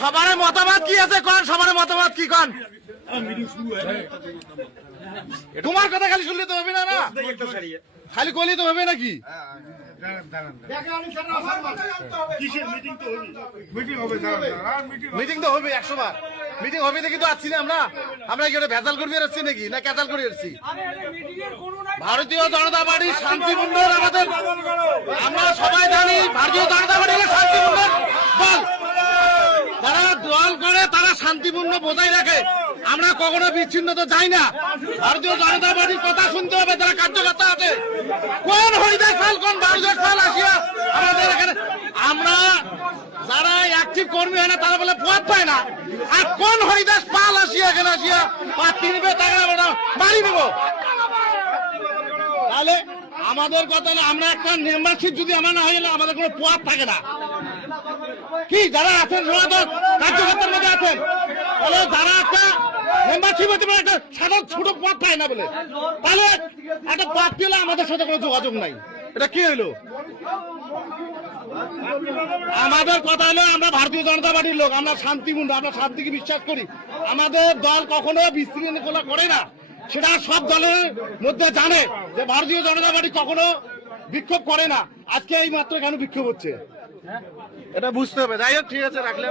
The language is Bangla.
সবার মতামত কি আছে কোন? সবার মতামত কি কোন? তোমার কথা খালি শুনলে তো হবে না, না খালি কলি তো হবে নাকি? মিটিং তো হবে 100 বার। মিটিং হবে দেখি তো আসছি না আমরা। আমরা কি ভেজাল করে বেরোচ্ছি নাকি, না ক্যাজাল করে এসছি? ভারতীয় জনতা পার্টি শান্তিপূর্ণ আমাদের, আমরা সবাই জানি ভারতীয় জনতা পার্টি শান্তিপূর্ণ দল। যারা দল করে তারা শান্তিপূর্ণ বজায় রাখে। আমরা কখনো বিচ্ছিন্ন তো যাই না। ভারতীয় জনতা পার্টির কথা শুনতে হবে যারা কার্যকর্তা আছে। কোন হরিদাস পাল, কোন বারুদাস পাল আসিয়া আমাদের এখানে, আমরা যারা অ্যাক্টিভ কর্মী হয় না তারা বলে পথ পায় না। আর কোন হরিদাস পাল আসিয়া এখানে আসিয়া প্রার্থী নিবে তাকে আমরা বাড়ি দেব? তাহলে আমাদের কথা না, আমরা একটা মেম্বারশিপ যদি আমরা না হইলে আমাদের কোনো পথ থাকে না। কি যারা আছেন সবাই তো কার্যকর্তার মধ্যে আছেন, তাহলে যারা একটা মেম্বারশিপ হতে পারে একটা সাধারণ ছোট পথ পায় না বলে, তাহলে একটা পথ পেলে আমাদের সাথে কোনো যোগাযোগ নাই। এটা কি হইলো? আমাদের কথা হলো আমরা ভারতীয় জনতা পার্টির লোক, আমরা শান্তিপূর্ণ, আমরা শান্তিকে বিশ্বাস করি। আমাদের দল কখনো বিশৃঙ্খলা করে না, সেটা সব দলের মধ্যে জানে যে ভারতীয় জনতা পার্টি কখনো বিক্ষোভ করে না। আজকে এই মাত্র কেন বিক্ষোভ হচ্ছে এটা বুঝতে হবে। যাই হোক, ঠিক আছে, রাখলে।